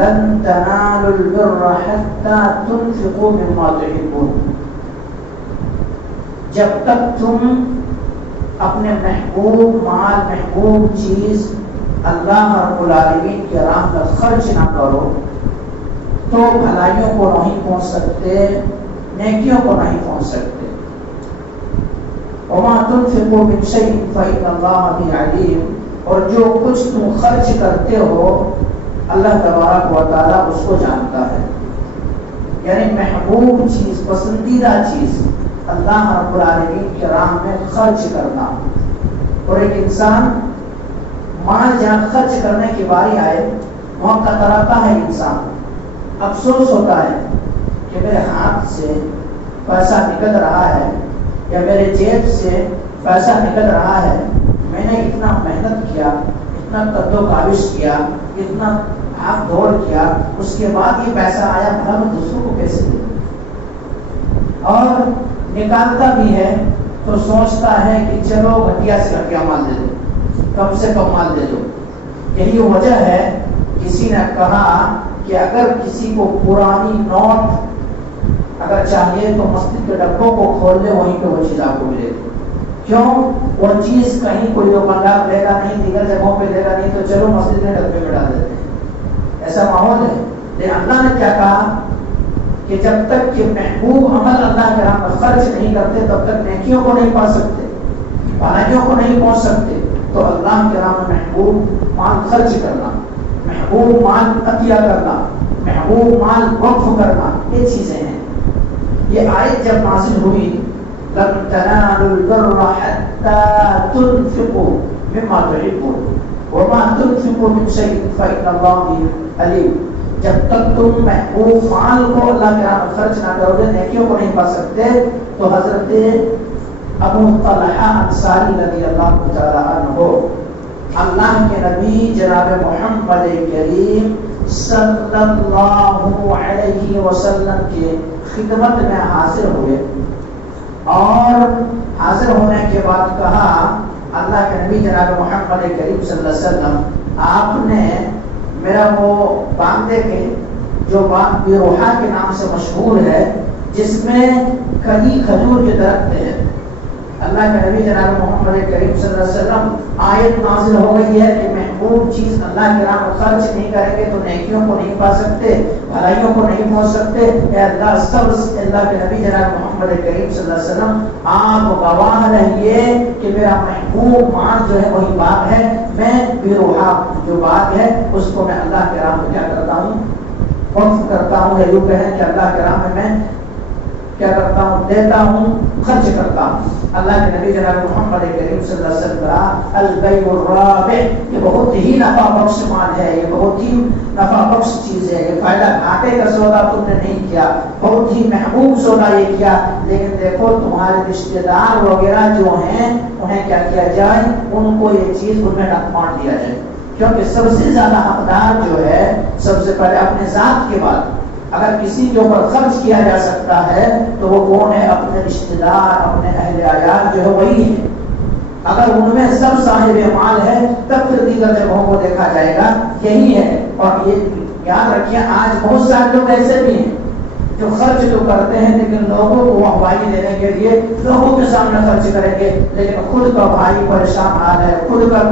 لن تنالوا البر حتى تنفقوا مما تحبون، جب تک تم اپنے محبوب مال محبوب چیز اللہ رب العالمین کے راہ میں خرچ نہ کرو تو بھلائیوں کو نہیں پہنچ سکتے، نیکیوں کو نہیں پہنچ سکتے۔ وما تنفقوا من شيء فإن الله به عليم، اور جو کچھ تم خرچ کرتے ہو اللہ تبارک و تعالیٰ اس کو جانتا ہے۔ یعنی محبوب چیز، پسندیدہ چیز اللہ رب العالمین کے راہ میں خرچ کرنا، اور ایک انسان مال جہاں خرچ کرنے کی باری آئے وہاں کتراتا ہے، انسان افسوس ہوتا ہے کہ میرے ہاتھ سے پیسہ نکل رہا ہے یا میرے جیب سے پیسہ نکل رہا ہے، میں نے اتنا محنت کیا، اتنا قد و کاوش کیا، اتنا بھاگ دوڑ کیا، اس کے بعد یہ پیسہ آیا، بھلا میں دوسروں کو کیسے دوں؟ اور نکالتا بھی ہے تو سوچتا ہے کہ چلو گھٹیا سے گھٹیا مال دے دو، کم سے کم مال دے دو۔ یہی وجہ ہے کسی نے کہا کہ اگر کسی کو پرانی نوٹ اگر چاہیے تو مسجد کے ڈبوں کو کھول لے، وہیں پہ وہ چیز آپ کو ملے گی۔ کیوں؟ وہ چیز کہیں کوئی دکاندار لے گا نہیں، دیگر جگہوں پہ لے گا نہیں، تو چلو مسجد میں ڈبے میں ڈال دیتے ہیں، ایسا ماحول ہے۔ لیکن اللہ نے کیا کہا کہ جب تک کہ محبوب عمل اللہ کے راہ میں خرچ نہیں کرتے تب تک نیکیوں کو نہیں پا سکتے، بھلائیوں کو نہیں پہنچ سکتے۔ تو اللہ کے راہ میں محبوب مال خرچ کرنا، محبوب مال عطیہ کرنا، محبوب مال وقف کرنا، یہ چیزیں ہیں۔ یہ آیت جب نازل ہوئی لن تنالوا البر حتى تنفقوا مما تحبون وما تنفقوا من شيء فإن الله به عليم، جب تک تم محبوب مال کو اللہ کے راہ میں خرچ نہ کرو گے نیکیوں کو نہیں پا سکتے۔ تو حضرت ابو طلحہ انصاری رضی اللہ تعالی عنہ اللہ کے نبی جناب محمد کریم صلی اللہ علیہ وسلم کے خدمت میں حاضر ہوئے، اور حاضر ہونے کے بعد کہا اللہ کے نبی جناب محمد کریم صلی اللہ علیہ وسلم آپ نے میرا وہ باغ دیکھے جو باغ بیروحا کے نام سے مشہور ہے، جس میں کئی کھجور کے درخت ہیں۔ اللہ کے نبی جناب محمد کریم صلی اللہ علیہ وسلم آیت نازل ہو گئی ہے کہ محبوب چیز اللہ کے راہ میں خرچ نہیں کریں گے تو نیکیوں کو نہیں پا سکتے، بھلائیوں کو نہیں پہنچ سکتے۔ اے اللہ سب اللہ کے نبی جناب محمد کریم صلی اللہ علیہ وسلم آپ گواہ رہیے کہ میرا محبوب مال جو ہے وہی باغ ہے، میں بیروحا جو باغ ہے اس کو میں اللہ کے راہ میں کیا کرتا ہوں، وقف کرتا ہوں، یا یوں کہیں کہ اللہ کے راہ میں کیا کرتا ہوں، دیتا ہوں، خرچ کرتا ہوں۔ اللہ کے نبی جناب محمد کریم صلی اللہ علیہ وسلم البیع الرابح، یہ بہت ہی نفع بخش مال ہے، یہ بہت ہی نفع بخش چیز ہے، یہ فائدہ گھاٹے کا سودا تم نے نہیں کیا، بہت ہی محبوب سودا یہ کیا۔ لیکن دیکھو تمہارے رشتہ دار وغیرہ جو ہیں انہیں کیا کیا جائے، ان کو یہ چیز ان میں بانٹ دیا جائے، کیونکہ سب سے زیادہ حقدار جو ہے سب سے پہلے اپنے ذات کے بعد اگر کسی کے اوپر خرچ کیا جا سکتا ہے تو وہ کون ہے؟ اپنے رشتہ دار، اپنے اہل عیال جو ہے وہی ہے۔ اگر ان میں سب صاحب مال ہے تب پھر دیگر جگہوں کو دیکھا جائے گا، یہی ہے۔ اور یہ یاد رکھیے آج بہت سارے لوگ ایسے بھی ہیں جو خرچ تو کرتے ہیں لیکن لوگوں کو واہوائی دینے کے لیے لوگوں کے سامنے خرچ کریں گے، لیکن خود کا بھائی پریشان حال ہے، خود کا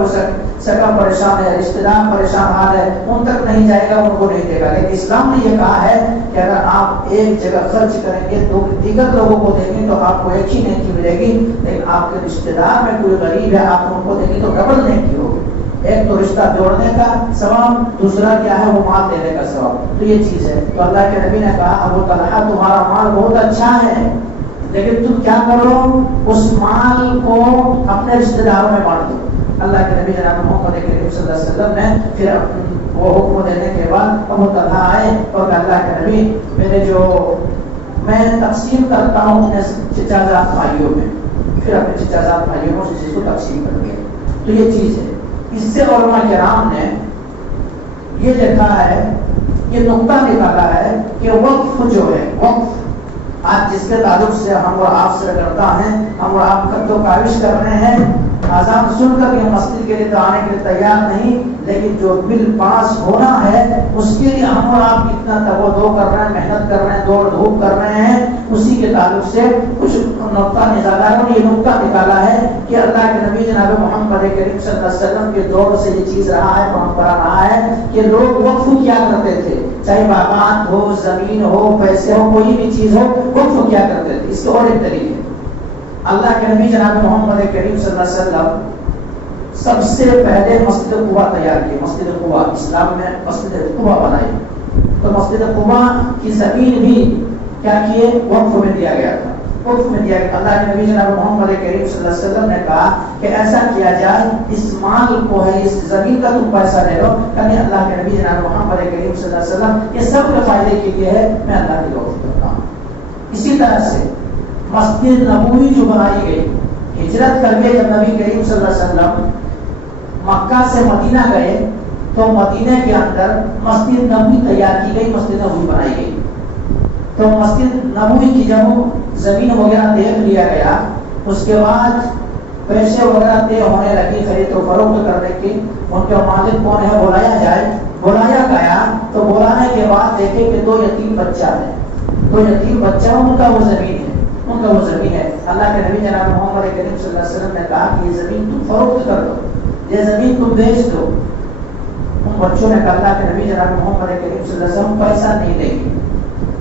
سگا پریشان ہے، رشتہ دار پریشان حال ہے، ان تک نہیں جائے گا، ان کو نہیں دے گا۔ لیکن اسلام نے یہ کہا ہے کہ اگر آپ ایک جگہ خرچ کریں گے تو دیگر لوگوں کو دیں گے تو آپ کو ایک ہی نیکی ملے گی، لیکن آپ کے رشتہ دار میں کوئی غریب ہے آپ ان کو دیں گے تو ڈبل نیکی ہوگی۔ ایک تو رشتہ جوڑنے کا ثواب، دوسرا کیا ہے وہ مال دینے کا ثواب، تو یہ چیز ہے۔ تو اللہ کے نبی نے کہا ابو طلحہ تمہارا مال بہت اچھا ہے، لیکن تم کیا کرو، اس مال کو اپنے رشتہ داروں میں بانٹ دو۔ اللہ کے نبی جناب محمد کریم صلی اللہ علیہ وسلم نے پھر وہ حکم دینے کے بعد ابو طلحہ آئے اور اللہ کے نبی میرے جو میں تقسیم کرتا ہوں اپنے چچا زاد بھائیوں میں، پھر اپنے چچا زاد بھائیوں میں اس چیز کو تقسیم کر دیا۔ تو یہ چیز ہے۔ اس سے علماء کرام نے یہ دیکھا ہے، یہ نقطہ نکالا ہے کہ وقف جو ہے، وقف آج جس کے تعلق سے ہم اور آپ سے کرتا ہے، ہم اور آپ قد و کاوش کر رہے ہیں، آزان سن کر یہ مسجد کے لیے تو آنے کے لیے تیار نہیں، لیکن جو بل پاس ہونا ہے اس کے لیے ہم ہم اور آپ کتنا تگ و دو کر رہے ہیں، محنت کر رہے ہیں، دوڑ دھوپ کر رہے ہیں، اسی کے تعلق سے کچھ نقطہ نظاروں نے یہ نقطہ نکالا ہے کہ اللہ کے نبی جناب محمد کریم صلی اللہ علیہ وسلم کے دور سے یہ چیز رہا ہے، پرمپرا رہا ہے کہ لوگ وقف کیا کرتے تھے، چاہے باغات ہو، زمین ہو، پیسے ہو، کوئی بھی چیز ہو، وقف کیا کرتے تھے۔ اس کے اور ایک طریقے، اللہ کے نبی جناب محمد کریم صلی اللہ علیہ وسلم سب سے پہلے مسجد قباء تیار کی۔ مسجد قباء اسلام میں مسجد قباء بنائی، تو مسجد قباء کی زمین بھی کیا کیے، وقف میں دیا گیا تھا، وقف میں دیا گیا۔ اللہ کے نبی جناب محمد کریم صلی اللہ علیہ وسلم نے کہا کہ ایسا کیا جائے، اس مال کو ہے، اس زمین کا تم پیسہ لے لو، کہ اللہ کے نبی جناب محمد کریم صلی اللہ علیہ وسلم یہ سب کے فائدے کے لیے ہے، میں اللہ کی وقف کرتا ہوں۔ اسی طرح سے مسجد نبوی جو بنائی گئی، ہجرت کر کے جب نبی کریم صلی اللہ علیہ وسلم مکہ سے مدینہ گئے تو مدینہ کے اندر مسجد نبوی تیار کی گئی، مسجد نبوی بنائی گئی۔ تو مسجد نبوی کی جب زمین وغیرہ دیکھ لیا گیا، اس کے بعد پیسے وغیرہ طے ہونے لگی، خرید و فروخت کرنے کی، ان کے مالک کون ہے بلایا جائے، بلایا گیا تو بلانے کے بعد دیکھے کہ 2 یتیم بچہ ہے، 2 یتیم بچہ، ان کا وہ زمین ہے، ان کا وہ زمین ہے۔ اللہ کے نبی جناب محمد کریم صلی اللہ علیہ وسلم نے کہا کہ یہ زمین تم فروخت کر دو، یہ زمین تم بیچ دو۔ ان بچوں نے کہا اللہ کے نبی جناب محمد کریم صلی اللہ علیہ وسلم پیسہ نہیں دیں گے،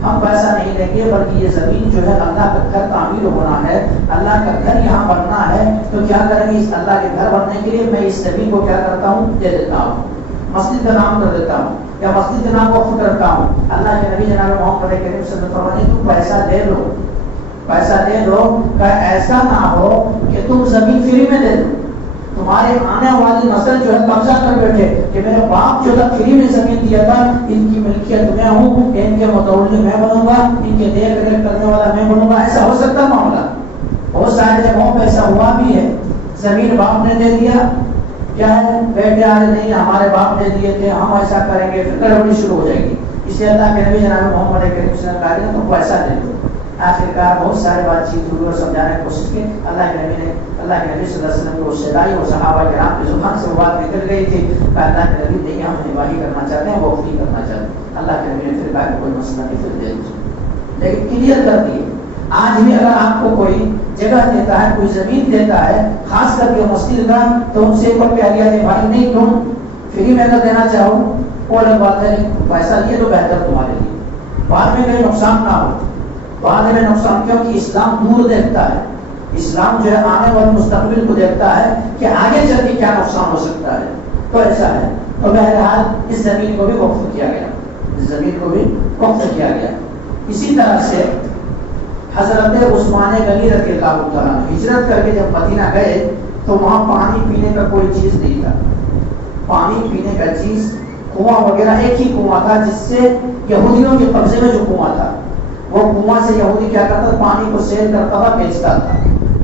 ہم پیسہ نہیں دیں گے، بلکہ یہ زمین جو ہے اللہ کا گھر تعمیر ہونا ہے، اللہ کا گھر یہاں بننا ہے، تو کیا کریں گے، اس اللہ کے گھر بننے کے لیے میں اس زمین کو کیا کرتا ہوں، دے دیتا ہوں، مسجد کا نام کر دیتا ہوں، یا مسجد کا نام وقف کرتا ہوں۔ اللہ کے نبی جناب محمد کریم صلی اللہ علیہ وسلم فرماتے تم پیسہ دے دو، پیسہ دے دو، کہ ایسا نہ ہو کہ تم زمین فری میں دے دو، تمہارے آنے والی نسل جو ہے قبضہ کر بیٹھے کہ میرے باپ جو تھا فری میں زمین دیا تھا، ان کی ملکیت میں ہوں، ان کے متولی میں بنوں گا، ان کے دیکھ ریکھ کرنے والا میں بنوں گا۔ ایسا ہو سکتا معاملہ؟ بہت سارے جگہوں پہ ایسا ہوا بھی ہے، زمین باپ نے دے دیا، کیا ہے بیٹے آج نہیں ہمارے باپ نے دیے تھے، ہم ایسا کریں گے، پھر گڑبڑی شروع ہو جائے گی۔ اس لیے اللہ کے نبی جناب محمد کریم صلی اللہ علیہ وسلم کو پیسہ دے دو۔ آخرکار بہت سارے بات چیت ہوئی اور سمجھانے کی کوشش کی، اللہ کے نبی صلی اللہ علیہ وسلم کو شدائی اور صحابہ کرام کی زبان سے وہ بات نکل گئی تھی کہ اللہ کے نبی نہیں، ہم نواحی کرنا چاہتے ہیں، وقف نہیں کرنا چاہتے ہیں۔ اللہ کے نبی نے پھر کہا کہ کوئی مسئلہ نہیں، پھر دے دیجیے، لیکن کلیئر کر دیے۔ آج بھی اگر آپ کو کوئی جگہ دیتا ہے، کوئی زمین دیتا ہے، خاص کر کے مسجد کا، تو ان سے ایک بار کہہ دیا کہ بھائی نہیں، تم فری میں اگر دینا چاہو، وہ الگ بات ہے، پیسہ لیے تو بہتر تمہارے لیے، بعد میں کہیں نقصان نہ ہو، بعد میں نقصان، کیونکہ اسلام دور دیکھتا ہے، اسلام جو ہے آنے والے مستقبل کو دیکھتا ہے کہ آگے چل کے کیا نقصان ہو سکتا ہے، تو ایسا ہے۔ تو بہرحال اس زمین کو بھی وقف کیا گیا، اس زمین کو بھی وقف کیا گیا۔ اسی طرح سے حضرت عثمان غنی رضی اللہ عنہ ہجرت کر کے جب مدینہ گئے تو وہاں پانی پینے کا کوئی چیز نہیں تھا، پانی پینے کا چیز، کنواں وغیرہ ایک ہی کنواں تھا، جس سے یہودیوں کے قبضے میں جو کنواں تھا، وہ کنواں سے یہودی کیا کرتا تھا، پانی کو سیل کرتا تھا، بیچتا تھا۔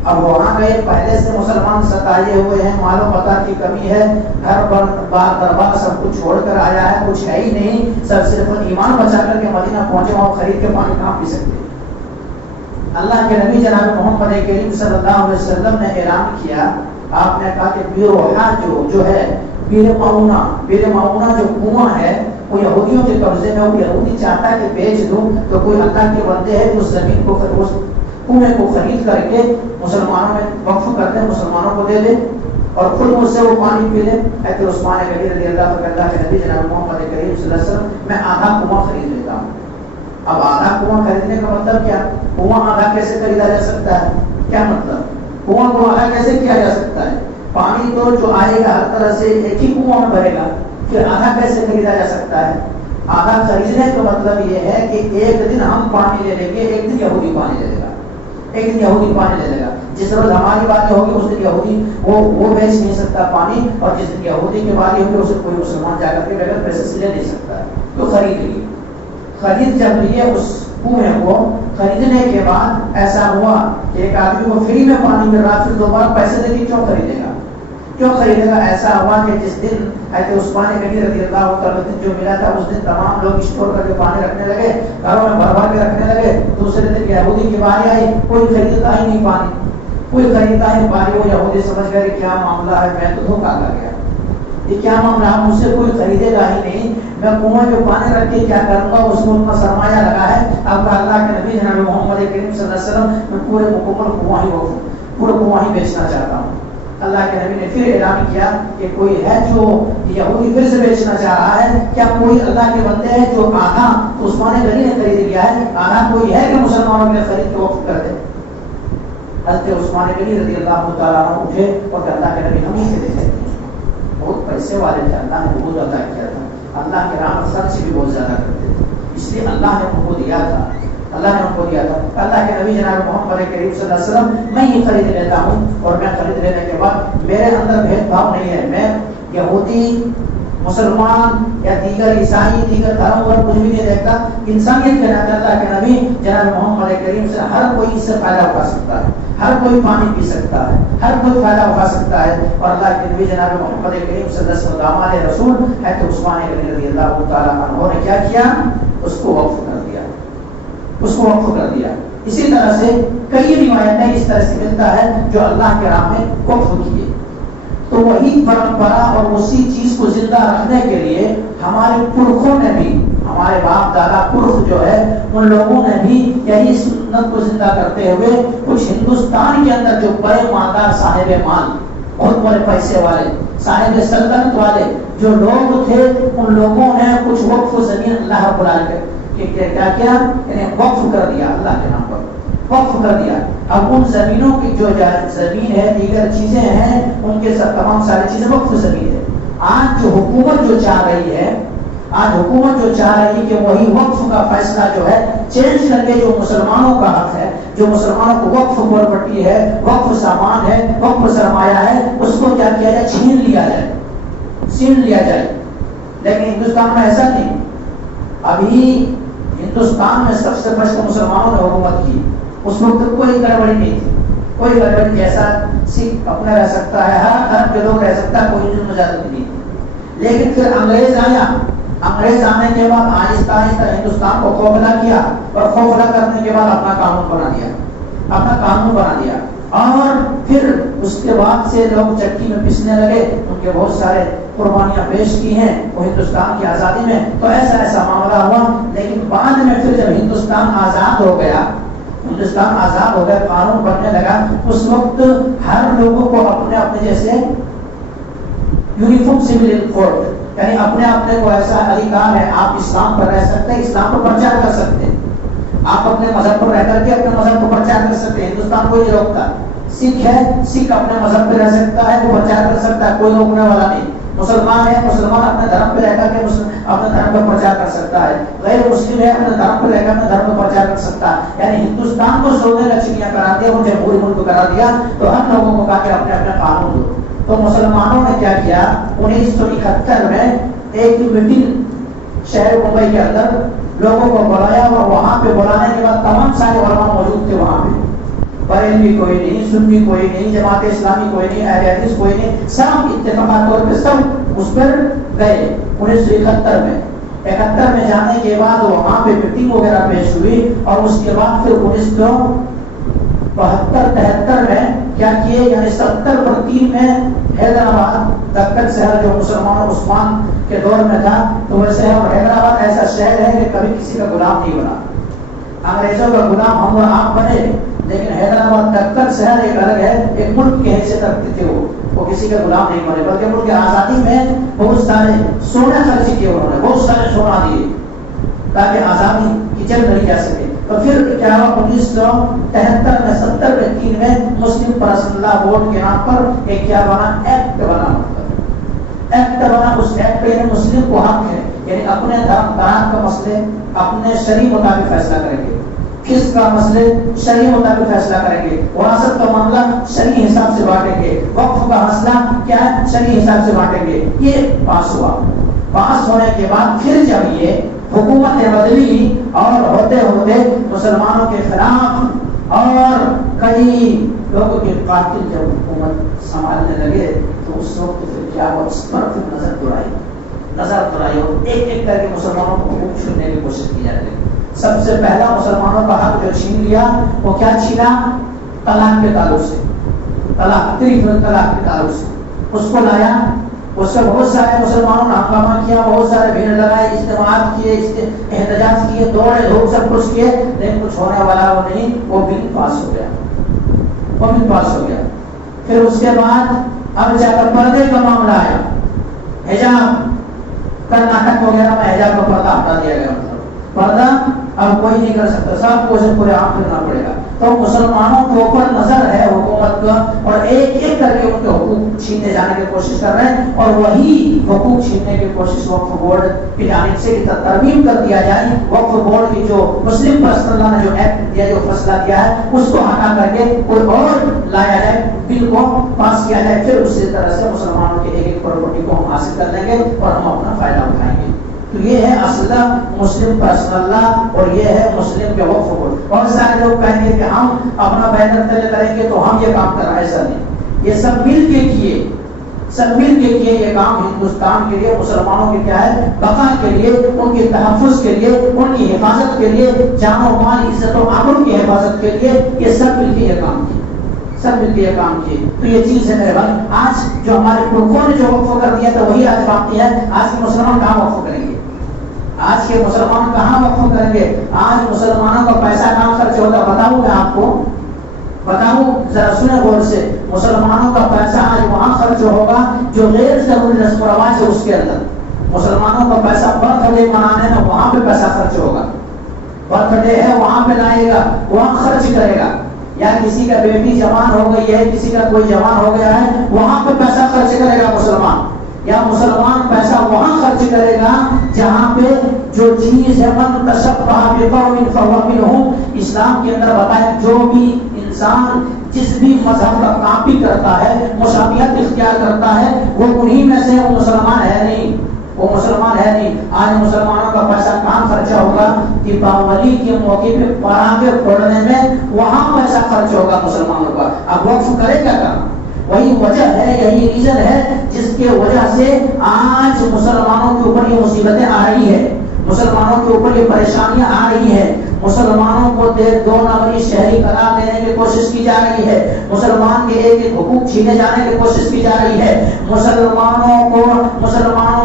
اب وہاں گئے، پہلے سے مسلمان ستائے ہوئے ہیں، مال و متاع کی کمی ہے، گھر بار دربار سب کچھ چھوڑ کر آیا ہے، کچھ ہے ہی نہیں، سب صرف ایمان بچا کر کے مدینہ پہنچے، وہاں خرید کے پانی کہاں پی سکتے؟ اللہ کے نبی جناب محمد کریم صلی اللہ علیہ وسلم نے اعلان کیا، آپ نے کہا کہ بیروحا جو ہے، بیر معونہ جو کنواں ہے، وہ یہودیوں کے قبضے میں، وہ یہودی چاہتا ہے کہ بیچ دوں، تو کوئی اللہ کے بندے ہے اس زمین کو، اس کنویں کو خرید کر کے مسلمانوں میں وقف کر دے، مسلمانوں کو دے دے اور خود مجھ سے وہ پانی پی لے۔ حضرت عثمان غنی رضی اللہ عنہ کے نبی جناب محمد کریم صلی اللہ علیہ وسلم، میں آدھا کنواں خرید لیتا ہوں۔ اب آدھا کنواں خریدنے کا مطلب کیا؟ کنواں آدھا کیسے خریدا جا سکتا ہے؟ کیا مطلب؟ کنواں کو آدھا کیسے کیا جا سکتا ہے؟ پانی تو جو آئے گا ہر طرح سے ایک ہی کنواں میں بھرے گا، پھر آدھا کیسے خریدا جا سکتا ہے؟ آدھا خریدنے کا مطلب یہ ہے کہ ایک دن ہم پانی لے لیں گے، ایک دن یہودی پانی لے لے گا، ایک دن یہودی پانی لے لے گا۔ جس روز ہماری باری ہوگی اس دن یہودی وہ بیچ نہیں سکتا پانی، اور جس دن یہودی کی باری ہوگی اسے کوئی مسلمان جا کر کے بغیر پیسے سے لے نہیں سکتا ہے۔ تو خرید لیے، خرید جب لیے اس کنویں کو، خریدنے کے بعد ایسا ہوا کہ ایک آدمی کو فری میں پانی مل رہا، پھر دوبارہ پیسے دے کے کیوں خریدے گا؟ کیوں خریدے گا؟ ایسا ہوا کہ جس دن حضرت عثمان غنی رضی اللہ عنہ جو ملا تھا، اس دن تمام لوگ اسٹور کر کے پانی رکھنے لگے، گھروں میں بھر بھر کے رکھنے لگے۔ دوسرے دن یہودی کی باری آئی، کوئی خریدتا ہی نہیں پانی، کوئی خریدتا ہی پانی۔ وہ یہودی سمجھ گئے کیا معاملہ ہے، میں تو دھوکہ کر گیا، یہ کیا معاملہ، مجھ سے کوئی خریدے گا ہی نہیں، میں کنویں میں پانی رکھ کے کیا کروں گا، اس میں اتنا سرمایہ لگا ہے. اب اللہ کے نبی جناب محمد کریم صلی اللہ علیہ وسلم میں پورے مکمل کنواں ہی بیچنا چاہتا ہوں. اللہ کے نبی نے پھر اعلان کیا کہ کوئی ہے جو یہودی پھر سے بیچنا چاہ رہا ہے، کیا کوئی اللہ کے بندے ہیں جو آدھا تو عثمان غنی نے خرید لیا ہے، آدھا کوئی ہے کہ مسلمانوں کے خرید کے وقف کر دے. حضرت عثمان غنی رضی اللہ تعالیٰ عنہ اٹھے اور اللہ کے نبی ہم ہی کے دیتے ہیں. بہت پیسے والے تھے، اللہ نے بہت عطا کیا تھا، اللہ کے راہ میں خرچ بھی بہت زیادہ کرتے تھے، اس لیے اللہ نے ان کو دیا تھا. اللہ نے ان کو دیا تھا. اللہ کے نبی جناب محمد کریم صلی اللہ علیہ وسلم میں یہ خرید لیتا ہوں، اور میں خرید لینے کے بعد میرے اندر بھید بھاؤ نہیں ہے، میں یہودی مسلمان یا دیگر عیسائی دیگر دھرم اور کچھ بھی نہیں دیکھتا. انسانیت کے ناطے اللہ کے نبی جناب محمد کریم سے ہر کوئی اس سے فائدہ اٹھا سکتا ہے، ہر کوئی پانی پی سکتا ہے، ہر کوئی فائدہ اٹھا سکتا ہے. اور اللہ کے نبی جناب محمد کریم صلی اللہ علیہ وسلم داماد رسول ہے تو عثمان غنی رضی اللہ تعالیٰ عنہ نے کیا کیا، اس کو وقف کر دیا، اس کو وقف کر دیا. اسی طرح سے کئی روایتیں اس طرح سے ملتا ہے جو اللہ کے راہ میں وقف کیے. تو وہی پرمپرا اور اسی چیز کو زندہ رکھنے کے لیے ہمارے پرخوں نے بھی، ہمارے باپ دادا پرخ جو ہے ان لوگوں نے بھی یہی سنت کو زندہ کرتے ہوئے کچھ ہندوستان کے اندر جو بڑے مالدار صاحب مال، بہت بڑے پیسے والے صاحب سلطنت والے جو لوگ تھے، ان لوگوں نے کچھ وقف زمین اللہ رب العالمین کہ کیا کیا، انہیں وقف کر دیا، اللہ کے نام پر وقف کر دیا. اب ان زمینوں کی جو زمین ہے، دیگر چیزیں ہیں، ان کے سب تمام ساری چیزیں وقف زمین ہے. آج جو حکومت جو چاہ رہی ہے، آج حکومت جو چاہ رہی ہے کہ وہی وقف کا فیصلہ جو ہے چینج کر کے جو مسلمانوں کا حق ہے، جو مسلمانوں کو وقف پراپرٹی ہے، وقف سامان ہے، وقف سرمایہ ہے، اس کو کیا کیا جائے، چھین لیا جائے. لیکن ہندوستان میں ایسا نہیں. ابھی ہندوستان میں سب سے پہلے مسلمانوں نے حکومت کی، اس وقت کوئی گڑبڑی نہیں تھی، کوئی گڑبڑی جیسا سکھ اپنا رہ سکتا ہے، ہر دھرم کے لوگ رہ سکتا ہے، کوئی ظلم زیادتی نہیں تھی. لیکن پھر انگریز آیا، انگریز آنے کے بعد آہستہ آہستہ ہندوستان کو خوفزدہ کیا، اور خوفزدہ کرنے کے بعد اپنا قانون بنا دیا. اور پھر اس کے بعد سے لوگ چکی میں پسنے لگے، ان کے بہت سارے قربانیاں پیش کی ہیں وہ ہندوستان کی آزادی میں. تو ایسا معاملہ ہوا. لیکن بعد میں پھر جب ہندوستان آزاد ہو گیا، قانون بننے لگا، اس وقت ہر لوگوں کو اپنے جیسے یونیفارم سول کوڈ، یعنی اپنے کو ایسا ادھیکار ہے، آپ اسلام پر رہ سکتے ہیں، اسلام پر پرچار کر سکتے ہیں، آپ اپنے مذہب پر رہ کر کے اپنے مذہب کو پرچار کر سکتے ہیں، ہندوستان کوئی نہیں روکتا. سکھ ہے، سکھ اپنے مذہب پہ رہ سکتا ہے، وہ پرچار کر سکتا ہے، کوئی روکنے والا نہیں. مسلمان ہے، مسلمان اپنے دھرم پہ رہ کر کے اپنے دھرم پر پرچار کر سکتا ہے. غیر مسلم ہے، اپنے دھرم پہ رہ کر اپنے دھرم پر پرچار کر سکتا ہے. یعنی ہندوستان کو سونے کا چڑیا کرا دیا، وہ جمہوری ملک کرا دیا. تو ہم لوگوں کو کہا کہ اپنے قانون دو. تو مسلمانوں نے کیا کیا، 1971 میں ایک میٹنگ شہر ممبئی کے اندر لوگوں کو بلایا، اور وہاں پہ بلانے کے بعد تمام سارے علماء موجود تھے وہاں پہ. بریلوی کوئی نہیں، سنی کوئی نہیں، جماعت اسلامی کوئی نہیں، اہل حدیث کوئی نہیں، سب اتفاق طور پہ سب اس پر گئے. 1971 میں 71 میں جانے کے بعد وہاں پہ میٹنگ وغیرہ پیش ہوئی، اور اس کے بعد پھر 1972-73 میں کیا کیے، یعنی 70/3 میں حیدرآباد دکن شہر جو مسلمان عثمان کے دور میں تھا، تو وہ شہر حیدرآباد ایسا شہر ہے کہ کبھی کسی کا غلام نہیں بنا. انگریزوں کا غلام ہم اور آپ بنے، لیکن حیدرآباد دکن شہر ایک الگ ہے، ایک ملک کی حیثیت رکھتے تھے. وہ کسی کا غلام نہیں بنے، بلکہ ملک کی آزادی میں بہت سارے سونے خرچ کیے، انہوں نے بہت سارے سونا دیے تاکہ آزادی کی جنگ لڑی جا سکے. تو پھر کیا ہوا، 1973 میں 70/3 میں مسلم پرسنل لا بورڈ کے نام پر ایک کیا بنا، ایکٹ بنا. ایکٹ بنا، اس ایکٹ میں مسلم کو حق ہے، یعنی اپنے دھرم کا مسئلے اپنے شرعی مطابق فیصلہ کریں گے، فسق کا مسئلے شرعی مطابق فیصلہ کریں گے، وراثت کا معاملہ شرعی حساب سے بانٹیں گے، وقف کا مسئلہ کیا ہے، شرعی حساب سے بانٹیں گے. یہ پاس ہوا. پاس ہونے کے بعد پھر جب یہ حکومت بدلی اور ہوتے ہوتے مسلمانوں کے خلاف اور کئی لوگوں کے قاتل جب حکومت سنبھالنے لگے، تو اس وقت پھر کیا ہوا، اس پر پھر نظر دوڑائی اور ایک کر کے مسلمانوں کو حکم چھیننے کی کوشش کی جاتی ہے. سب سے پہلا مسلمانوں کا حق جو چھین لیا وہ کیا چھینا، طلاق کے تعلق سے، طلاق کے تعلق سے اس کو لایا. اس سے بہت سارے مسلمانوں نے ہنگامہ کیا، بہت سارے بھیڑ لگائے، اجتماعات کیے، احتجاج کیے، دوڑے دھوپ سب کچھ کیے، لیکن کچھ ہونے والا وہ نہیں، وہ بل پاس ہو گیا، وہ بل پاس ہو گیا۔ پھر اس کے بعد اب جا کر پردے کا معاملہ آیا، حجاب، کرناٹک وغیرہ میں حجاب کا پردہ ہٹا دیا گیا، پردہ اب کوئی نہیں کر سکتا، سب کو پورے عام کرنا پڑے گا۔ تو مسلمانوں کے اوپر نظر ہے حکومت کا، اور ایک ایک کر کے ان کے حقوق چھیننے جانے کی کوشش کر رہے ہیں، اور وہی حقوق چھیننے کی کوشش وقف بورڈ کی جانب سے ترمیم کر دیا جائے۔ وقف بورڈ کی جو مسلم پرسنل لا نے جو ایکٹ دیا، جو فیصلہ دیا ہے، اس کو ہٹا کر کے کوئی اور لایا جائے، بل کو پاس کیا جائے، پھر اسی طرح سے مسلمانوں کے ایک ایک پراپرٹی کو ہم حاصل کر لیں گے اور ہم اپنا فائدہ اٹھائیں گے۔ تو یہ ہے اصل مسلم پرسنل لا، اور یہ ہے مسلم کے وقف بورڈ۔ بہت سارے لوگ کہیں گے کہ ہم اپنا بینر تلے کریں گے تو ہم یہ کام کر رہے ہیں، ایسا نہیں، یہ سب مل کے کیے، سب مل کے کیے یہ کام، ہندوستان کے لیے، مسلمانوں کے کیا ہے بقا کے لیے، ان کے تحفظ کے لیے، ان کی حفاظت کے لیے، جان و مال، عزت و آبرو کی حفاظت کے لیے، یہ سب مل کے یہ کام کیے، سب مل کے یہ کام کیے۔ تو یہ چیز ہے میرے بھائی، آج جو ہمارے پرکھوں نے جو وقف کر دیا تھا وہی آج باقی ہے۔ آج کے مسلمان کہاں وقف کریں گے؟ آج کے مسلمان کہاں وقف کریں گے؟ آج مسلمانوں کا پیسہ کہاں خرچ ہوتا ہے؟ بتاؤں میں آپ کو، بتاؤں ذرا سنیں غور سے، مسلمانوں کا پیسہ آج وہاں خرچ ہوگا جو غیر ضروری رسم و رواج ہے اس کے اندر۔ مسلمانوں کا پیسہ برتھ ڈے منانے میں وہاں پہ پیسہ خرچ ہوگا، برتھ ڈے ہے وہاں پہ لائے گا، وہاں خرچ کرے گا، یا کسی کا بیٹی جوان ہو گئی ہے، کسی کا کوئی جوان ہو گیا ہے، وہاں پہ پیسہ خرچ کرے گا مسلمان، یا مسلمان پیسہ وہاں خرچ کرے گا جہاں پہ جو چیز ہے من تشبہ بقوم فہو منہم، اسلام کے اندر بتایا جو بھی انسان جس بھی مذہب کا کاپی کرتا ہے، مشابہت اختیار کرتا ہے، وہ انہی میں سے، وہ مسلمان ہے نہیں، وہ مسلمان ہے نہیں۔ آج مسلمانوں کا پیسہ کہاں خرچہ ہوگا؟ دیپاولی کے موقع پہ پراٹھے پھوڑنے میں وہاں پیسہ خرچ ہوگا مسلمانوں کا۔ اب وقف کرے گا کہاں؟ وہی وجہ ہے، یہی ریزن ہے جس کے وجہ سے آج مسلمانوں کے اوپر یہ مصیبتیں آ رہی ہے، مسلمانوں کے اوپر یہ پریشانیاں آ رہی ہیں، مسلمانوں کو دو نمبری شہری قرار دینے کی کوشش کی جا رہی ہے، مسلمان کے ایک ایک حقوق چھینے جانے کی کوشش کی جا رہی ہے، مسلمانوں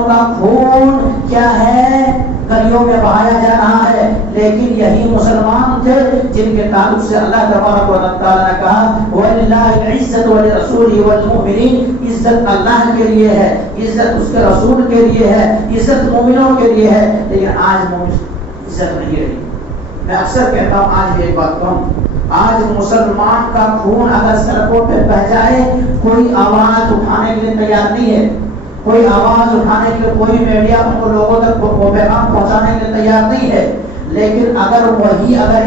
کا خون کیا ہے گلیوں میں بہایا جا رہا ہے، لیکن یہی مسلمان تھے جن کے تعلق سے اللہ تبارک و تعالیٰ نے کہا وَلِلَّهِ الْعِزَّةُ وَلِرَسُولِهِ وَالْمُؤْمِنِينَ، عزت اللہ کے لیے ہے، عزت اس کے رسول کے لیے ہے، عزت مومنوں کے لیے ہے، لیکن آج مومن عزت نہیں رہی۔ میں اکثر کہتا ہوں، آج ایک بات کہوں، آج مسلمان کا خون اگر سڑکوں پہ بہ جائے کوئی آواز اٹھانے کے لیے تیار نہیں ہے، کوئی آواز اٹھانے کے لیے، کوئی میڈیا ان کو لوگوں تک وہ پیغام پہنچانے کے لیے تیار نہیں ہے، لیکن اگر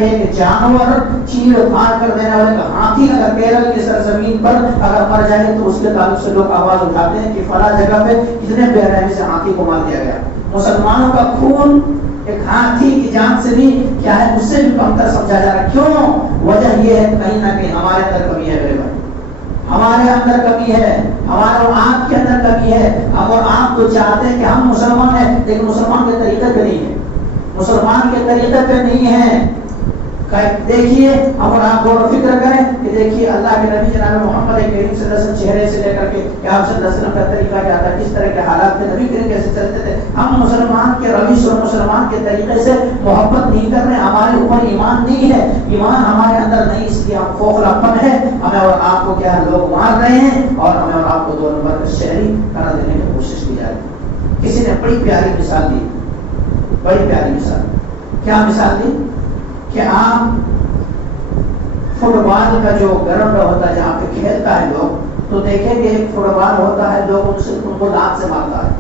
ایک جانور چیڑ پھاڑ کر دینے والے ہاتھی اگر کیرل کی سرزمین پر اگر مر جائے تو اس کے تعلق سے لوگ آواز اٹھاتے ہیں کہ فلاں جگہ پہ اتنے بے رحمی سے ہاتھی کو مار دیا گیا۔ مسلمانوں کا خون ایک ہاتھی کی جان سے بھی کیا ہے، اس سے بھی کمتر سمجھا جا رہا ہے۔ کیوں؟ وجہ یہ ہے کہیں نہ کہیں ہمارے اندر کمی ہے میرے بھائی، ہمارے اندر کمی ہے، ہمارے اور آپ کے اندر کمی ہے۔ اب اور آپ تو چاہتے ہیں کہ ہم مسلمان ہیں، لیکن مسلمان کے طریقے پہ نہیں ہے، مسلمان کے طریقے پہ نہیں ہے۔ دیکھیے ہم اور آپ غور و فکر کریں کہ دیکھیے اللہ کے نبی جناب محمد کریم صلی اللہ علیہ وسلم چہرے سے لے کر کے آپ صلی اللہ علیہ وسلم کا طریقہ کیا تھا، کس طرح کے حالات میں نبی کریم کیسے چلتے تھے۔ ہم مسلمان کے روش اور مسلمان کے طریقے سے محبت نہیں کر رہے، ہمارے اوپر ایمان نہیں ہے، ایمان ہمارے اندر نہیں، اس لیے ہم کھوکھلا پن ہے، ہمیں اور آپ کو کیا لوگ مار رہے ہیں اور ہمیں اور آپ کو 2 نمبر کا شہری قرار دینے کی کوشش کی جا رہی ہے۔ کسی نے بڑی پیاری مثال دی، بڑی پیاری مثال، کیا مثال دی کہ آپ فٹ بال کا جو گراؤنڈ ہوتا ہے جہاں پہ کھیلتا ہے لوگ، تو دیکھیں کہ ایک فٹ بال ہوتا ہے، لوگ ان کو دانت سے مارتا ہے،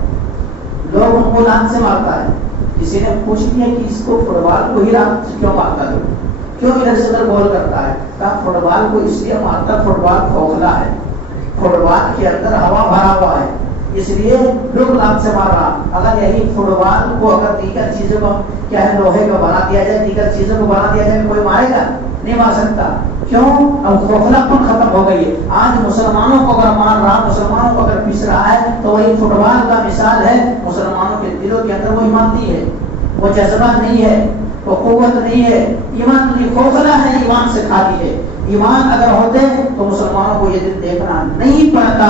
لوگ ان کو دانت سے مارتا ہے۔ کسی نے پوچھ لیا کہ اس کو فٹ بال کو ہی دانت سے کیوں مارتا ہے، کیوں ادھر سے ادھر گول کرتا ہے؟ کہا فٹ بال کو اس لیے مارتا، فٹ بال کھوکھلا ہے، فٹ بال کے اندر ہوا بھرا ہوا ہے، اس لیے لوگ دانت سے مار رہا۔ اگر یہی فٹ بال کو اگر دیگر چیزوں کو کیا ہے لوہے کا بنا دیا جائے، دیگر چیزوں کو بنا دیا جائے، کوئی مارے گا؟ نہیں مار سکتا۔ کیوں؟ اب کھوکھلا پن ختم ہو گئی ہے۔ آج مسلمانوں کو اگر مار رہا، مسلمانوں کو اگر پیس رہا ہے تو وہی فٹ بال کا مثال ہے، مسلمانوں کے دلوں کے اندر وہ ایمان نہیں ہے، وہ جذبہ نہیں ہے، وہ قوت نہیں ہے، ایمان نہیں، کھوکھلا ہے، ایمان سے خالی ہے۔ ایمان اگر ہوتے تو مسلمانوں کو یہ دن دیکھنا نہیں پڑتا،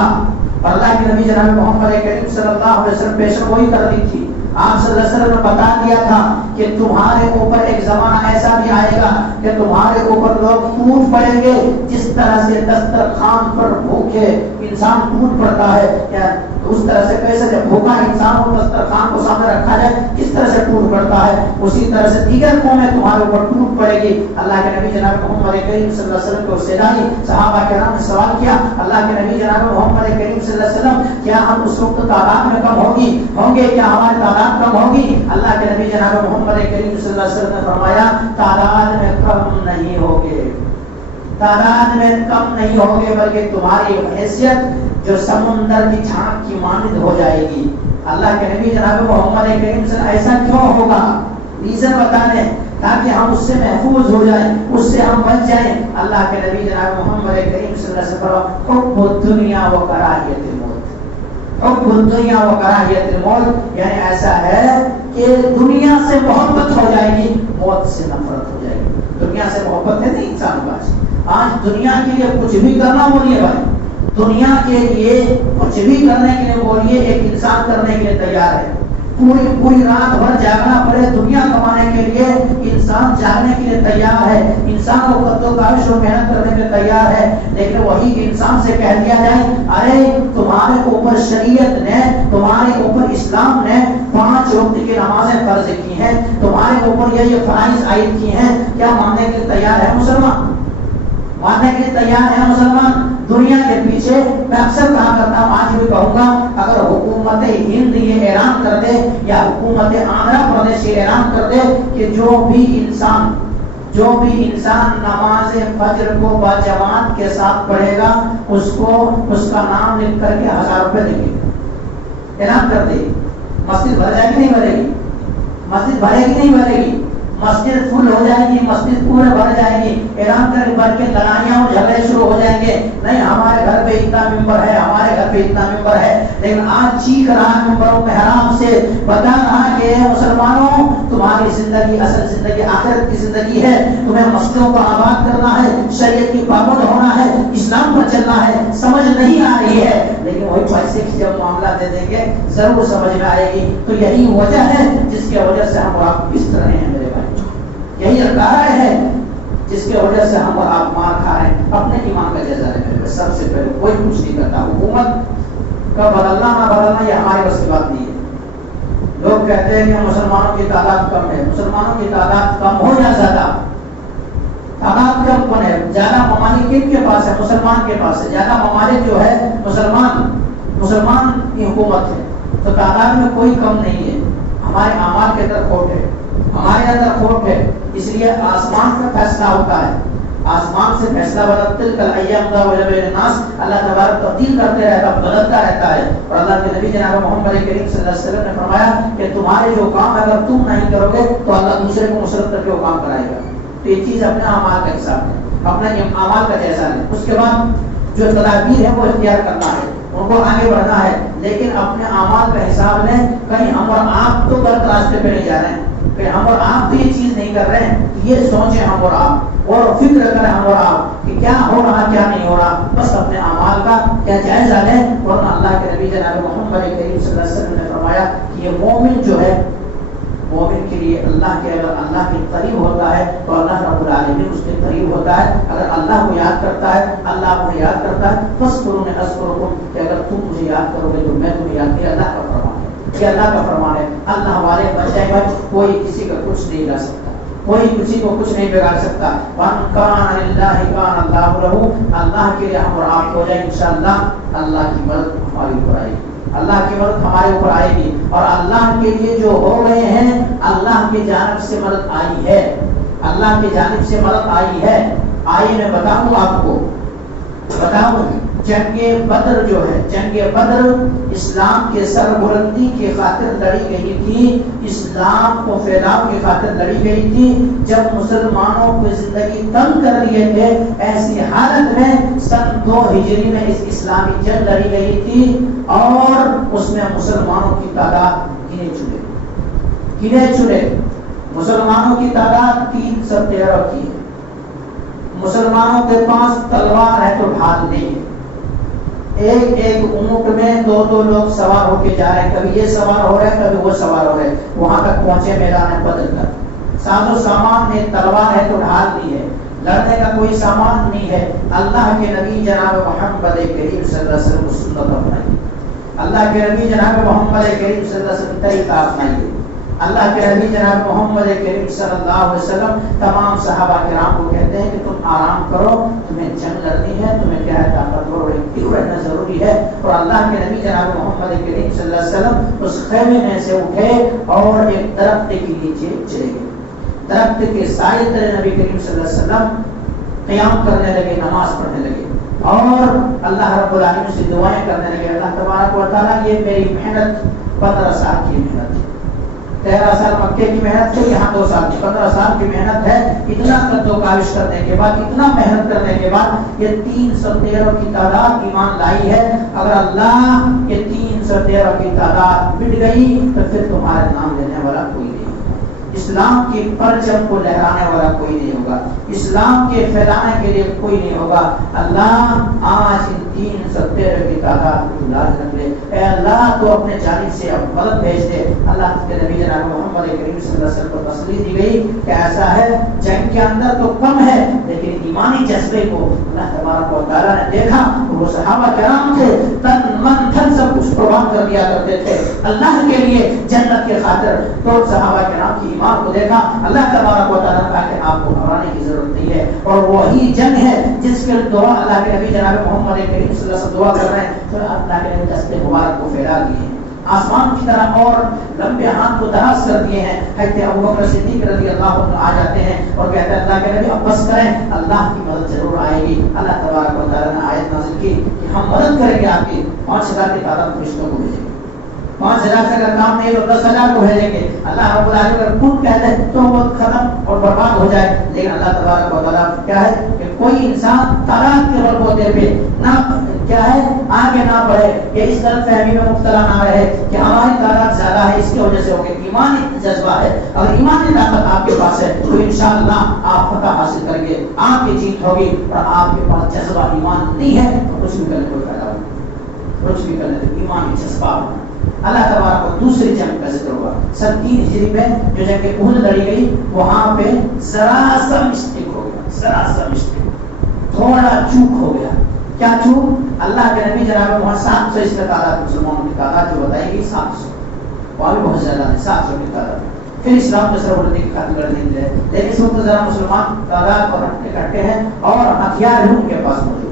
اور اللہ کے نبی جناب محمد کریم صلی اللہ علیہ وسلم پیشن گوئی کر دی تھی. آپ صلی اللہ علیہ وسلم نے بتا دیا تھا کہ تمہارے اوپر ایک زمانہ ایسا بھی آئے گا کہ تمہارے اوپر لوگ ٹوٹ پڑیں گے جس طرح سے دسترخوان پر بھوکے انسان ٹوٹ پڑتا ہے, یا اس طرح سے کیسے جب بھوکا انسان کو دسترخوان کو سامنے رکھا جائے کس طرح سے ٹوٹ پڑتا ہے, اسی طرح سے دیگر قومیں تمہارے اوپر ٹوٹ پڑے گی. اللہ کے نبی جناب محمد کریم صلی اللہ علیہ وسلم کو سیدھائی صحابہ کرام نے سوال کیا, اللہ کے نبی جناب محمد کریم صلی اللہ علیہ وسلم کیا ہم اس وقت تعداد میں کم ہوں گے, کیا ہماری تعداد کم ہوگی؟ اللہ کے نبی جناب محمد کریم صلی اللہ علیہ وسلم نے فرمایا تعداد میں کم نہیں ہوگے, تعداد میں کم نہیں ہوگے, بلکہ تمہاری حیثیت جو سمندر کی جھانک کی مانند ہو جائے گی. اللہ کے نبی جناب محمد کریم صلی اللہ علیہ وسلم ایسا کیوں ہوگا؟ ریزن بتا دیں تاکہ ہم اس سے محفوظ ہو جائیں, اس سے ہم بچ جائیں. اللہ کے نبی جناب محمد کریم صلی اللہ علیہ وسلم حب الدنیا و کراہیت الموت, حب الدنیا و کراہیت الموت یعنی ایسا ہے کہ دنیا سے محبت ہو جائے گی, موت سے نفرت ہو جائے گی. دنیا سے محبت ہے نہیں انسان کا, آج دنیا کے لیے کچھ بھی کرنا بولیے بھائی, دنیا کے لیے کچھ بھی کرنے کے لیے بولیے ایک انسان کرنے کے لیے تیار ہے. پوری رات بھر جاگنا پڑے دنیا کمانے کے لیے انسان جاگنے کے لیے تیار ہے, انسان کو قد و کاوش اور محنت کرنے کے لیے تیار ہے. لیکن وہی انسان سے کہہ دیا جائے ارے تمہارے اوپر شریعت نے, تمہارے اوپر اسلام نے 5 وقت کی نمازیں فرض کی ہیں, تمہارے اوپر یہ فرائض عائد کی ہیں, کیا ماننے کے لیے تیار ہے مسلمان؟ ماننے کے لیے تیار ہے مسلمان؟ دنیا کے پیچھے میں اکثر کہا کرتا ہوں, آج بھی کہوں گا, اگر حکومت ہند یہ اعلان کر دے یا حکومت آندھرا پردیش یہ اعلان کر دے کہ جو بھی انسان نماز فجر کو باجماعت کے ساتھ پڑھے گا اس کو اس کا نام لکھ کر کے 1000 روپے دیں گے, اعلان کر دے, مسجد بھر جائے گی نہیں بھرے گی؟ مسجد بھرے گی نہیں بھرے گی؟ مسجد فل ہو جائے گی, مسجد پورے بھر جائے گی, اعلان کر بھر کے لڑائیاں اور جھگڑے شروع ہو جائیں گے. نہیں ہمارے گھر پہ اتنا ممبر ہے, ہمارے گھر پہ اتنا ممبر ہے. لیکن آج چیخ رہا ممبروں کے حرام سے, بتا رہا کہ مسلمانوں تمہاری زندگی اصل زندگی آخرت کی زندگی ہے, تمہیں مسجدوں کو آباد کرنا ہے, شریعت کی پابند ہونا ہے, اسلام پر چلنا ہے. سمجھ نہیں آ رہی ہے, لیکن وہی پیسے کی جب معاملہ دے دیں گے ضرور سمجھ میں آئے گی. تو یہی وجہ ہے جس کی وجہ سے ہم اور آپ اس طرح ہیں میرے بھائی, یہی کارن ہے جس کی وجہ سے ہم اور آپ مار کھا رہے ہیں. اپنے ایمان کا جائزہ لیں. سب سے پہلے کوئی کچھ نہیں کرتا, حکومت کا بدلنا نہ بدلنا یہ ہمارے بس کی بات نہیں ہے. لوگ کہتے ہیں کہ مسلمانوں کی تعداد کم ہے, مسلمانوں کی تعداد کم ہو یا زیادہ, تعداد کم کون ہے؟ زیادہ ممالک کن کے پاس ہے؟ مسلمان کے پاس ہے. زیادہ ممالک جو ہے مسلمان کی حکومت ہے, تو تعداد میں کوئی کم نہیں ہے. ہمارے اعمال کے اندر کھوٹ ہے, ہمارے اندر کھوٹ ہے, اس لیے آسمان کا فیصلہ ہوتا ہے, آسمان سے فیصلہ بدلتے کل ایام دا بین الناس, اللہ تبارک تبدیل کرتے رہتا, بدلتا رہتا ہے. اور اللہ کے نبی جناب محمد کریم صلی اللہ علیہ وسلم نے فرمایا کہ تمہارے جو کام اگر تم نہیں کرو گے تو اللہ دوسرے کو مسلط کر کے وہ کام کرائے گا. تو یہ چیز اپنے اعمال کا حساب ہے, اپنے اعمال کا جائزہ لیں. اس کے بعد جو تدابیر ہے وہ اختیار کرنا ہے, ان کو آگے بڑھنا ہے, لیکن اپنے اعمال کا حساب لیں. کہیں ہم اور آپ تو غلط راستے پہ نہیں جا رہے ہیں, کہ ہم اور آپ تو یہ چیز نہیں کر رہے ہیں. یہ سوچیں ہم اور آپ, اور فکر کریں ہم اور آپ کہ کیا ہو رہا کیا نہیں ہو رہا. بس اپنے اعمال کا کیا جائزہ لیں. اور اللہ کے نبی جناب محمد کریم صلی اللہ علیہ وسلم نے فرمایا کہ یہ مومن جو ہے, مومن کے لیے اللہ کے اگر اللہ کے قریب ہوتا ہے تو اللہ رب العالمین اس کے قریب ہوتا ہے. اگر اللہ کو یاد کرتا ہے, اللہ کو یاد کرتا ہے, فاذکرونی اذکرکم, کہ اگر تم مجھے یاد کرو گے تو میں تمہیں یاد کروں. اللہ کا فرمان ہے, یہ اللہ کا فرمان ہے. اللہ والے بچے بھائی, کوئی کسی کا کچھ نہیں لا سکتا, کوئی کسی کو کچھ نہیں بگاڑ سکتا. وَمَنْ كَانَ لِلَّهِ كَانَ اللَّهُ لَهُ, اللہ کے لیے ہم اور آپ ہو جائیں انشاءاللہ. اللہ کی مدد ہمارے اوپر آئے گی, اللہ کی مدد ہمارے اوپر آئے گی. اور اللہ کے لیے جو ہو رہے ہیں اللہ کی جانب سے مدد آئی ہے, اللہ کی جانب سے مدد آئی ہے. آئیے میں بتاؤں آپ کو, جنگ بدر جو ہے, جنگ بدر اسلام کے سربلندی کی خاطر لڑی گئی تھی, اسلام کو پھیلاؤ کی خاطر لڑی گئی تھی. جب مسلمانوں کو زندگی تنگ کر لیے تھے, ایسی حالت میں سن 2 ہجری میں اس اسلامی جنگ لڑی گئی تھی, اور اس میں مسلمانوں کی تعداد گنے چنے. مسلمانوں کی تعداد 313 کی ہے. مسلمانوں کے پاس تلوار ہے تو ڈھال نہیں ہے. ایک ایک اونٹ میں دو دو لوگ سوار ہو کے جا رہے ہیں، کبھی یہ سوار ہو رہے ہیں کبھی وہ سوار ہو رہے ہیں، وہاں تک پہنچے میدان بدر تک۔ ساز و سامان میں تلوار ہے تو ڈھال نہیں ہے، لڑنے کا کوئی سامان نہیں ہے۔ اللہ کے نبی جناب محمد کریم صلی اللہ علیہ وسلم کو سنت اپنائی، اللہ کے نبی جناب محمد کریم صلی اللہ علیہ وسلم طریقہ اپنائیے۔ اللہ کے نبی جناب محمد کریم صلی اللہ علیہ وسلم تمام صحابہ کرام کو کہتے ہیں کہ تم آرام کرو، تمہیں جنگ لڑنی ہے، تمہیں کیا ہے طاقتور اور ایکٹیو رہنا ضروری ہے۔ اور اللہ کے نبی جناب محمد کریم صلی اللہ علیہ وسلم اس خیمے میں سے اٹھے اور ایک درخت کے نیچے چلے گئے، درخت کے سائے تلے نبی کریم صلی اللہ علیہ وسلم قیام کرنے لگے، نماز پڑھنے لگے اور اللہ رب العالمین سے دعائیں کرنے لگے۔ اللہ تبارک و تعالیٰ یہ میری محنت 15 سال کی محنت ہے، 13 سال مکے کی محنت ہے، یہاں 2 سال کی، 15 سال کی محنت ہے۔ اتنا قد و کاوش کرنے کے بعد، اتنا محنت کرنے کے بعد یہ 313 کی تعداد ایمان لائی ہے۔ اگر اللہ یہ 313 کی تعداد مٹ گئی تو پھر تمہارے نام لینے والا کوئی نہیں، اسلام کی پرچم کو لہرانے والا کوئی نہیں ہوگا، اسلام کے پھیلانے کے لیے کوئی نہیں ہوگا۔ اللہ آج ان 313 کی تعداد کو لاز رکھ لے، اے اللہ تو اپنے جانب سے اب مدد بھیج دے۔ اللہ کے نبی جناب محمد کریم صلی اللہ علیہ وسلم کو تسلی دی گئی کہ ایسا ہے جنگ کے اندر تو کم ہے لیکن ایمانی جذبے کو اللہ تبارک و تعالیٰ نے دیکھا۔ وہ صحابہ کرام تھے تن من دھن سب کچھ قربان کر دیا کرتے تھے اللہ کے لیے، جنت کے خاطر۔ تو صحابہ کرام کی ایمان کو دیکھا، اللہ تبارک و تعالیٰ نے کہا کہ آپ کو گھبرانے کی ضرورت نہیں ہے، اور وہی جنگ ہے جس کے دعا اللہ کے نبی جناب محمد کریم صلی اللہ علیہ وسلم دعا کر رہے ہیں تو اللہ کے نبی دستے مبارک کو پھیلا دیے ہیں، آسمان کی طرح اور لمبے ہاتھ کو دراز کر دیے ہیں۔ حضرت ابوبکر صدیق رضی اللہ عنہ آ جاتے ہیں اور کہتے ہیں اللہ کے نبی اب بس کریں، اللہ کی مدد ضرور آئے گی۔ اللہ تبارک و تعالیٰ نے آیت نازل کی کہ ہم مدد کریں گے آپ کی، 5000 کی تعداد فرشتوں کو بھیجیں گے، 5000 سے اگر کام نہیں تو 10,000 کو بھیجیں گے۔ اللہ رب العالمین اگر خود کہہ دے تو وہ ختم اور برباد ہو جائے، لیکن اللہ تبارک و تعالیٰ کیا ہے کہ کوئی انسان تعداد کے غلط ہوتے پہ نہ کیا ہے آگے نہ بڑھے، یہ اس غلط فہمی میں مبتلا نہ رہے کہ ہماری تعداد زیادہ ہے اس کی وجہ سے ہوگی۔ ایمانی جذبہ ہے، اگر ایمانی طاقت آپ کے پاس ہے تو انشاءاللہ آپ فتح حاصل کریں گے، آپ کی جیت ہوگی۔ اور آپ کے پاس جذبہ ایمان نہیں ہے تو کچھ بھی کرنے کوئی فائدہ نہیں، کچھ بھی کرنے تو ایمانی جذبہ ہونا۔ اللہ تبارک کو دوسری جنگ کا ذکر ہوا 3 ہجری میں، جو جنگ احد لڑی گئی، وہاں پہ ذرا سا مسٹیک ہو گیا، ذرا سا مسٹیک، تھوڑا چوک ہو گیا۔ کیا چوک؟ اللہ کے نبی جناب محمد 700 اس کا تعداد، مسلمانوں کی تعداد جو بتائی گئی 700، وہاں بھی بہت زیادہ ہے 700 کی تعداد۔ پھر اسلام کے سر اڑنے کی خاطر لڑنے کے لیے، لیکن اس وقت ذرا مسلمان تعداد پر اکٹھے ہیں اور ہتھیار بھی ان کے پاس موجود ہیں۔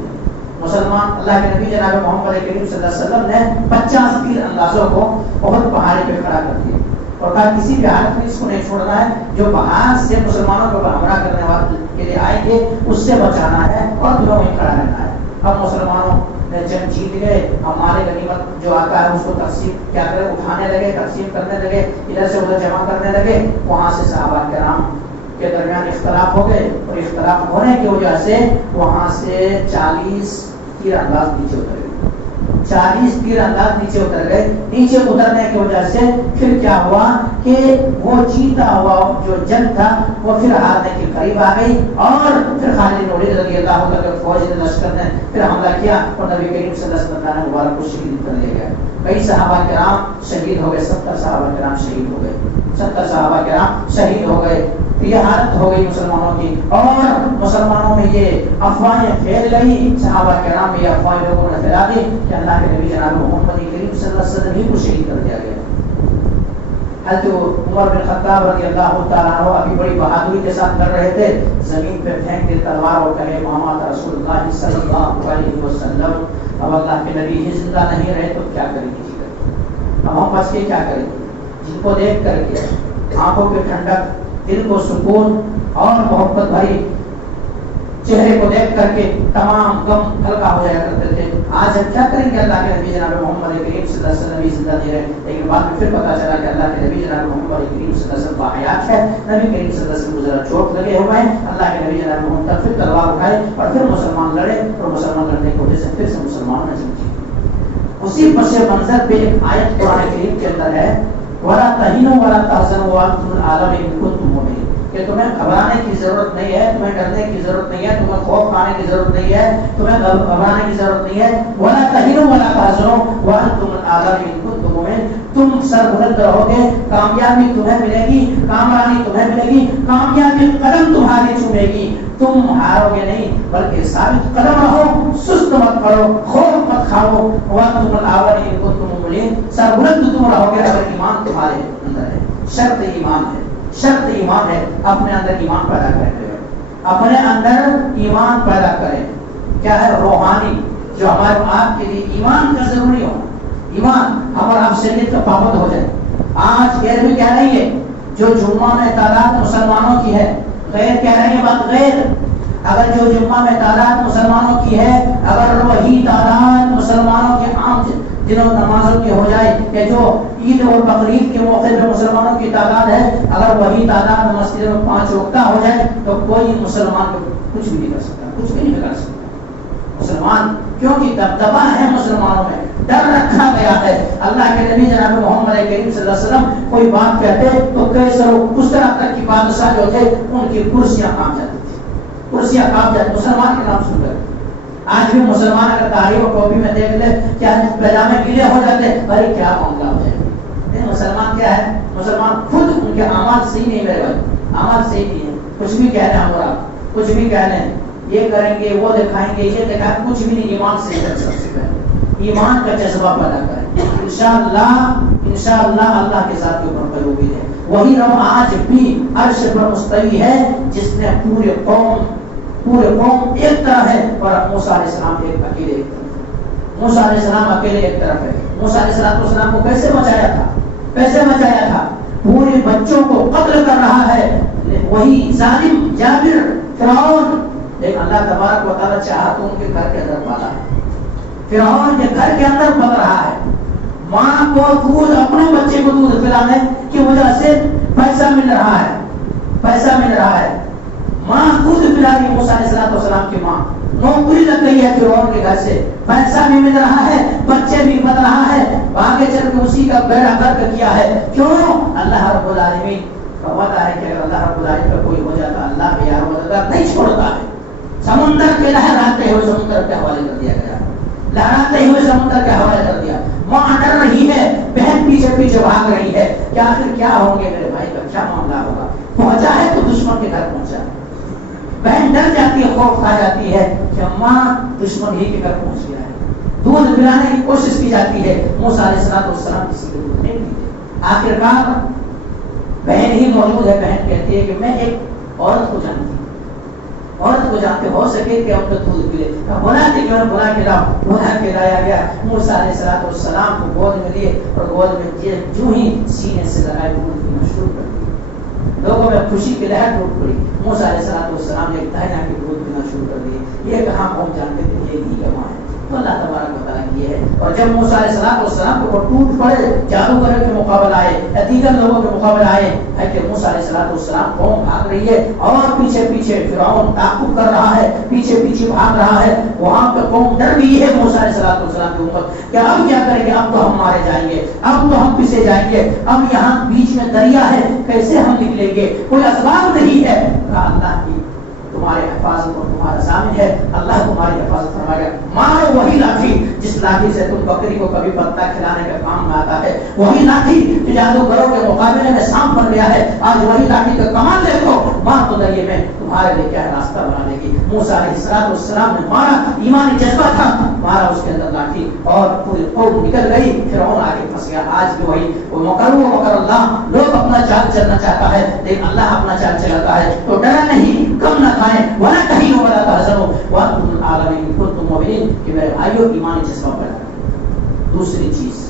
مسلمان اللہ کے نبی جناب محمد کریم صلی اللہ علیہ وسلم نے 50 تیر اندازوں کو بہت پہاڑی پہ کھڑا کر دیا اور کہا کسی بھی حالت میں اس کو نہیں چھوڑنا ہے، جو باہر سے مسلمانوں کو حملہ کرنے والے کے لیے آئیں گے اس سے بچانا ہے اور دونوں میں کھڑا رہنا ہے۔ اب مسلمانوں نے جنگ جیت گئے، ہمارے غنیمت جو آتا ہے اس کو تقسیم کیا کرے، اٹھانے لگے، تقسیم کرنے لگے، ادھر سے ادھر جمع کرنے لگے۔ وہاں سے صحابہ کرام کے درمیان اختلاف ہو گئے اور اختلاف ہونے کی وجہ سے وہاں سے 40 تیر انداز نیچے اتر گئے، 40 تیر انداز نیچے اتر گئے۔ نیچے اترنے کی وجہ سے پھر کیا ہوا کہ وہ جیتا ہوا جو جنگ تھا وہ پھر ہارنے کے قریب آ گئی، اور پھر خالد بن ولید رضی اللہ عنہ کے فوج نے لشکر نے پھر حملہ کیا اور نبی کریم صلی اللہ علیہ وسلم نے مبارک کو شہید کر لیا گیا۔ کئی صحابہ کرام شہید ہو گئے، 70 صحابہ کرام شہید ہو گئے، 70 صحابہ کرام شہید ہو گئے۔ یہ حالت ہو گئی مسلمانوں کی، اور مسلمانوں میں یہ افواہیں پھیل گئی، صحابہ کرام میں یہ افواہیں لوگوں نے پھیلا دی کہ اللہ کے نبی جناب محمد کریم صلی اللہ علیہ وسلم ہی کو شہید کر دیا گیا۔ حضرت عمر بن خطاب رضی اللہ تعالیٰ عنہ ابھی بڑی بہادری کے ساتھ کر رہے تھے، زمین پہ پھینک دے تلوار اور کہے محمد رسول اللہ صلی اللہ علیہ وسلم، اب اللہ کے نبی ہی زندہ نہیں رہے تو کیا کریں گے، اب ہم بچ کے کیا کریں گے؟ جن کو دیکھ کر کے آنکھوں کے ٹھنڈک، دل کو سکون اور محبت بھری چہرے کو دیکھ کر کے تمام غم ہلکا ہو جایا کرتے تھے۔ آج ہم کیا کریں گے؟ اللہ کے نبی جناب محمد کریم صلی اللہ علیہ وسلم بھی زندہ نہیں رہے، لیکن بعد میں پھر پتا چلا کہ اللہ کے نبی جناب محمد کریم صلی اللہ علیہ وسلم باحیات ہے، نبی کریم صلی اللہ علیہ وسلم کو ذرا چوٹ لگے ہوئے ہیں۔ اللہ کے نبی جناب محمد پھر تلوار اٹھائے اور پھر مسلمان لڑے، اور مسلمان لڑنے کی وجہ سے پھر سے مسلمان نے جیت۔ اسی پس منظر پہ ایک آیت قرآن کریم کے اندر ہے، وَلَا تَهِنُوا وَلَا تَحْزَنُوا وَأَنْتُمُ الْأَعْلَوْنَ إِن كُنتُم مُؤْمِنِينَ، کہ تمہیں گھبرانے کی ضرورت نہیں ہے، تمہیں ڈرنے کی ضرورت نہیں ہے، تمہیں خوف کھانے کی ضرورت نہیں ہے، تمہیں گھبرانے کی ضرورت نہیں ہے. وَلَا تَهِنُوا وَلَا تَحْزَنُوا وَأَنْتُمُ الْأَعْلَوْنَ إِن كُنتُم مُؤْمِنِينَ. تم سر بلند رہو گے، کامیابی تمہیں ملے گی، کامیابی تمہیں ملے گی، کامیابی قدم تمہاری چومے گی. تم ہارو گے نہیں بلکہ ثابت قدم رہو، سست مت کرو، خوف مت کھاؤ. وَأَنْتُمُ الْأَعْلَوْنَ إِن كُنتُم مُؤْمِنِينَ. سر بلند تم رہو گے اگر ایمان تمہارے اندر ہے. شرط ایمان ہے، شرط ایمان ہے. اپنے اندر ایمان پیدا کریں، اپنے اندر ایمان پیدا کریں. کیا ہے؟ روحانی، جو ہمارے آپ کے لیے ایمان کا ضروری ہو. ایمان ہمارا آپ شریعت کا پابند ہو جائے. آج غیر بھی کہہ رہی ہے، جو جمعہ میں تعداد مسلمانوں کی ہے، غیر کہہ رہی ہے بات غیر. اگر جو جمعہ میں تعداد مسلمانوں کی ہے، اگر وہی تعداد مسلمانوں کے عام دنوں نمازوں کی ہو جائے، کہ جو عید اور بقرعید کے موقع پہ مسلمانوں کی تعداد ہے، اگر وہی تعداد مسجد میں 5 وقتہ ہو جائے تو کوئی مسلمان کچھ بھی نہیں کر سکتا، کچھ بھی نہیں کر سکتا. مسلمان کیونکہ دبدبا ہے مسلمانوں میں، ڈر رکھا گیا ہے. اللہ کے نبی جناب محمد کریم صلی اللہ علیہ وسلم کوئی بات کہتے تو کیسر اس طرح تک کی بادشاہ جو تھے ان کی کرسیاں کام جاتی تھی، کرسیاں کام جاتی مسلمان کے نام سن کر. آج بھی مسلمان اگر تاریخ و کاپی میں دیکھ لے کیا پیجامے گیلے ہو جاتے، بھائی کیا معاملہ ہو جائے. مسلمان کیا ہے؟ مسلمان خود ان کے اعمال صحیح نہیں، میرے بھائی اعمال صحیح نہیں ہے. کچھ بھی کہہ رہے ہیں ہم اور آپ، کچھ بھی کہہ رہے ہیں، یہ کریں گے وہ دکھائیں گے یہ دکھائیں، کچھ بھی نہیں. ایمان سے سب سے پہلے ایمان کا جذبہ پیدا کریں. انشاءاللہ اللہ کے ذات کے اوپر قیومی ہے. وہی رب آج بھی عرش پر مستوی ہے جس نے پورے قوم ایک طرح ہے اور موسیٰ علیہ السلام اکیلے ایک طرف ہے. موسیٰ علیہ السلام اکیلے ایک طرف ہے. موسیٰ علیہ السلام کو کیسے بچایا تھا؟ کیسے بچایا تھا؟ پورے بچوں کو قتل کر رہا ہے وہی ظالم جابر فرعون، لیکن اللہ تبارک و تعالیٰ چاہا تو ان کے گھر کے اندر پالا ہے. فرعون کے گھر کے اندر پل رہا ہے. ماں کو دودھ، اپنے بچے کو دودھ پلانے کی وجہ سے پیسہ مل رہا ہے، پیسہ مل رہا ہے. ماں دودھ پلا رہی ہے، موسیٰ علیہ السلام کی ماں نوکری لگ گئی ہے فرعون کے گھر سے، پیسہ بھی مل رہا ہے، بچے بھی بن رہا ہے. آگے چل کے اسی کا بیڑا غرق کیا ہے. کیوں؟ اللہ رب العالمین کا وعدہ ہے کہ اگر اللہ رب العالمین کا کوئی ہو جاتا اللہ بھی یار مددگار نہیں چھوڑتا ہے. سمندر کے لہراتے ہوئے سمندر کے حوالے کر دیا گیا، لہراتے ہوئے سمندر کے حوالے کر دیا. ماں ڈر رہی ہے، بہن پیچھے پیچھے بھاگ رہی ہے کہ آخر کیا ہوں گے میرے بھائی کا کیا معاملہ ہوگا. پہنچا ہے تو دشمن کے گھر پہنچا ہے. بہن ڈر جاتی ہے، خوف کھا جاتی ہے کہ ماں دشمن ہی کے گھر پہنچ گیا ہے. دودھ پلانے کی کوشش کی جاتی ہے، موسیٰ علیہ السلام کسی کو دودھ نہیں پیتے. آخرکار بہن ہی موجود ہے. بہن کہتی ہے کہ میں ایک عورت کو جانتی ہوں، عورت کو جانتے ہو سکے کہ اپنے دودھ پلے. بلاتے کہ بلا کے لاؤ، بلا کے لایا گیا. موسیٰ علیہ السلام کو گود میں لیے اور گود میں جو ہی سینے سے لگائے دودھ پینا شروع کر دیا. لوگوں میں خوشی کی لہر ٹوٹ پڑی. موسیٰ علیہ السلام نے دہنا کے دودھ پینا شروع کر دیے. یہ کہاں قوم جانتے تھے یہ ہی ماں ہے. تو اللہ تبارک و تعالیٰ کی ہے. اور جب موسیٰ علیہ السلام کو ٹوٹ پڑے، جادوگر کے مقابلے آئے یا دیگر لوگوں کے مقابلے آئے ہے کہ موسیٰ علیہ السلام قوم بھاگ رہی ہے اور پیچھے پیچھے فرعون تعقب کر رہا ہے، پیچھے پیچھے بھاگ رہا ہے. وہاں پہ قوم ڈر گئی ہے موسیٰ علیہ السلام کی امت کہ اب کیا کریں گے، اب تو ہم مارے جائیں گے، اب تو ہم پیچھے جائیں گے، اب یہاں بیچ میں دریا ہے کیسے ہم نکلیں گے، کوئی اسباب نہیں ہے. اللہ کی تمہارے حفاظت اور تمہارا ضامن ہے، اللہ تمہاری حفاظت فرمائے گا. مارو وہی لاٹھی جس لاٹھی سے تم بکری کو کبھی پتا کھلانے کا کام میں آتا ہے، وہی لاٹھی جو جادوگروں کے مقابلے میں سانپ بن گیا ہے. آج وہی لاٹھی کا کمال دیکھو، ماں تو دریا میں تمہارے لیے کیا راستہ بنا دے گی. موسیٰ علیہ السلام نے مارا، ایمانی جذبہ تھا، مارا اس کے اندر لاٹھی اور پوری قوم نکل گئی. فرعون آگے پھنس گیا. آج بھی وہی مکر اللہ، لوگ اپنا چال چلنا چاہتا ہے لیکن اللہ اپنا چال چلاتا ہے. تو ڈرا نہیں، کم نہ کھائیں، ولا تہینوا ولا تحزنوا وانتم الاعلون ان کنتم مؤمنین. کہ میرے بھائیو ایمانی جذبہ پیدا کریں. دوسری چیز